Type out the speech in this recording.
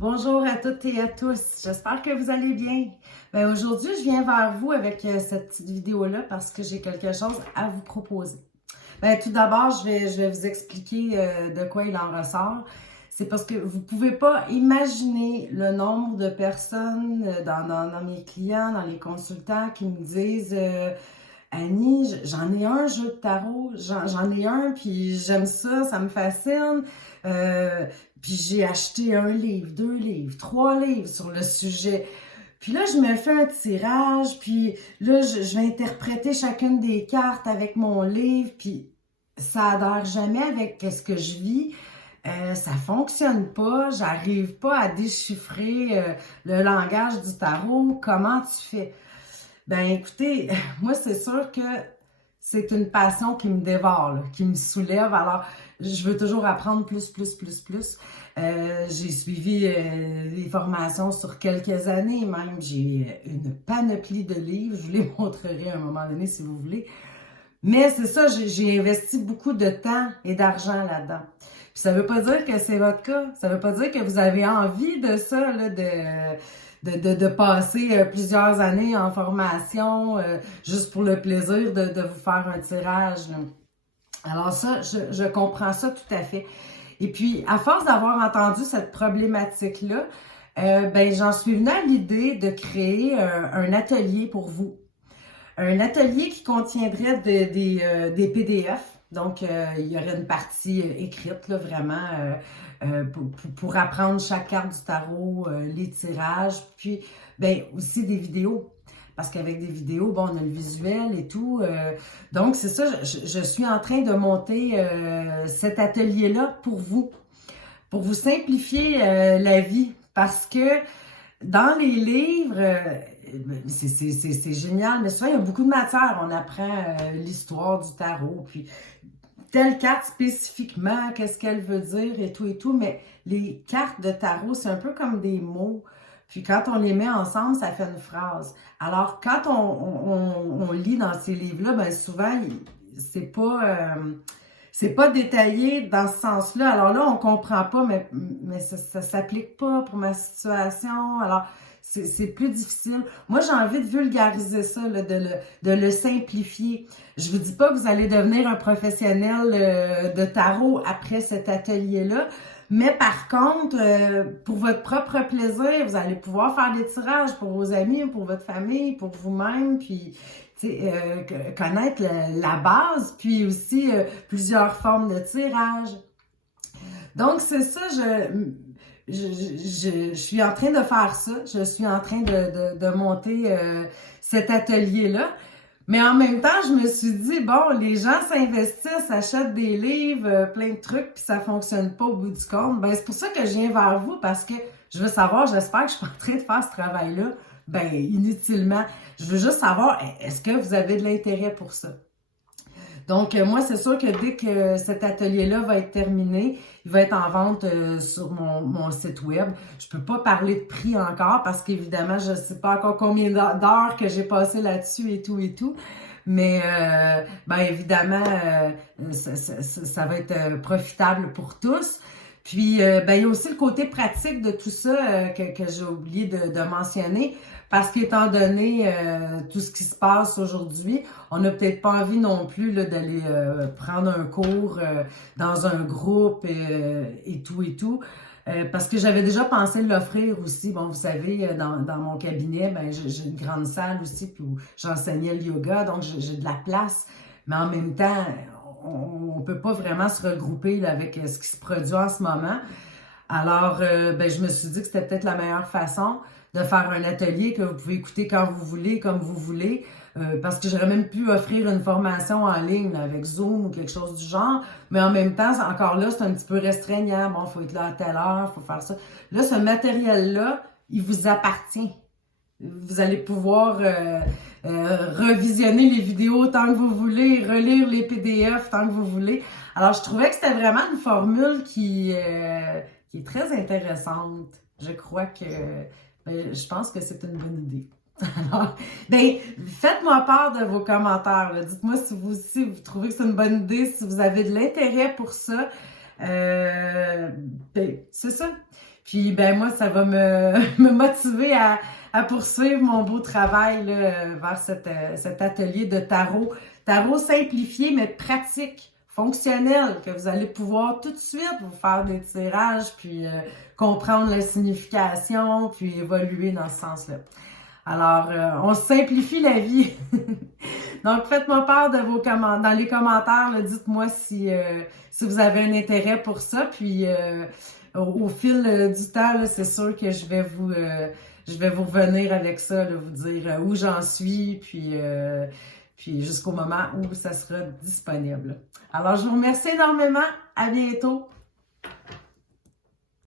Bonjour à toutes et à tous, j'espère que vous allez bien. Aujourd'hui, je viens vers vous avec cette petite vidéo-là parce que j'ai quelque chose à vous proposer. Tout d'abord, je vais vous expliquer de quoi il en ressort. C'est parce que vous ne pouvez pas imaginer le nombre de personnes dans mes clients, dans les consultants qui me disent Annie, j'en ai un jeu de tarot, j'en ai un, puis j'aime ça, ça me fascine. Euh, Puis j'ai acheté un livre, 2 livres, 3 livres sur le sujet. Puis là, je me fais un tirage, puis là, je vais interpréter chacune des cartes avec mon livre, puis ça adhère jamais avec ce que je vis. Ça fonctionne pas, j'arrive pas à déchiffrer le langage du tarot. Comment tu fais? Écoutez, moi, c'est sûr que c'est une passion qui me dévore, là, qui me soulève. Alors, je veux toujours apprendre plus, plus, plus, plus. J'ai suivi des formations sur quelques années, même. J'ai une panoplie de livres. Je vous les montrerai à un moment donné si vous voulez. Mais c'est ça, j'ai investi beaucoup de temps et d'argent là-dedans. Puis ça veut pas dire que c'est votre cas. Ça veut pas dire que vous avez envie de ça, là, de passer plusieurs années en formation juste pour le plaisir de vous faire un tirage, là. Alors ça, je comprends ça tout à fait. Et puis, à force d'avoir entendu cette problématique-là, j'en suis venue à l'idée de créer un atelier pour vous. Un atelier qui contiendrait des PDF. Donc, il y aurait une partie écrite, là, vraiment, pour apprendre chaque carte du tarot, les tirages, puis aussi des vidéos. Parce qu'avec des vidéos, bon, on a le visuel et tout. Donc, c'est ça, je suis en train de monter cet atelier-là pour vous simplifier la vie. Parce que dans les livres, c'est génial, mais souvent, il y a beaucoup de matière. On apprend l'histoire du tarot, puis telle carte spécifiquement, qu'est-ce qu'elle veut dire et tout, mais les cartes de tarot, c'est un peu comme des mots. Puis quand on les met ensemble, ça fait une phrase. Alors, quand on lit dans ces livres-là, souvent, c'est pas détaillé dans ce sens-là. Alors là, on comprend pas, mais ça s'applique pas pour ma situation. Alors, c'est plus difficile. Moi, j'ai envie de vulgariser ça, là, de le simplifier. Je vous dis pas que vous allez devenir un professionnel de tarot après cet atelier-là, mais par contre, pour votre propre plaisir, vous allez pouvoir faire des tirages pour vos amis, pour votre famille, pour vous-même, puis connaître la base, puis aussi plusieurs formes de tirage. Donc, c'est ça, je suis en train de faire ça. Je suis en train de monter cet atelier-là. Mais en même temps, je me suis dit, bon, les gens s'investissent, achètent des livres, plein de trucs, puis ça fonctionne pas au bout du compte. C'est pour ça que je viens vers vous, parce que je veux savoir, j'espère que je suis pas en train de faire ce travail-là, inutilement. Je veux juste savoir, est-ce que vous avez de l'intérêt pour ça? Donc, moi, c'est sûr que dès que cet atelier-là va être terminé, il va être en vente sur mon site web. Je peux pas parler de prix encore parce qu'évidemment, je sais pas encore combien d'heures que j'ai passé là-dessus et tout. Mais, évidemment, ça va être profitable pour tous. Puis, il y a aussi le côté pratique de tout ça que j'ai oublié de mentionner. Parce qu'étant donné tout ce qui se passe aujourd'hui, on n'a peut-être pas envie non plus là, d'aller prendre un cours dans un groupe et tout. Parce que j'avais déjà pensé l'offrir aussi. Bon, vous savez, dans mon cabinet, j'ai une grande salle aussi puis où j'enseignais le yoga, donc j'ai de la place. Mais en même temps, on peut pas vraiment se regrouper là, avec ce qui se produit en ce moment. Alors, je me suis dit que c'était peut-être la meilleure façon de faire un atelier que vous pouvez écouter quand vous voulez, comme vous voulez, parce que j'aurais même pu offrir une formation en ligne là, avec Zoom ou quelque chose du genre, mais en même temps, encore là, c'est un petit peu restreignant. Bon, il faut être là à telle heure, il faut faire ça. Là, ce matériel-là, il vous appartient. Vous allez pouvoir revisionner les vidéos tant que vous voulez, relire les PDF tant que vous voulez. Alors, je trouvais que c'était vraiment une formule qui est très intéressante. Je crois que, je pense que c'est une bonne idée. Alors, faites-moi part de vos commentaires, là. Dites-moi si vous aussi, vous trouvez que c'est une bonne idée, si vous avez de l'intérêt pour ça. C'est ça. Puis, ben moi, ça va me motiver à poursuivre mon beau travail là, vers cet atelier de tarot. Tarot simplifié, mais pratique, fonctionnel, que vous allez pouvoir tout de suite vous faire des tirages, puis comprendre la signification, puis évoluer dans ce sens-là. Alors, on simplifie la vie. Donc, faites-moi part de vos commentaires dans les commentaires. Dites-moi si vous avez un intérêt pour ça. Puis, au fil du temps, c'est sûr que je vais vous revenir avec ça, là, vous dire où j'en suis, puis jusqu'au moment où ça sera disponible. Alors, je vous remercie énormément. À bientôt.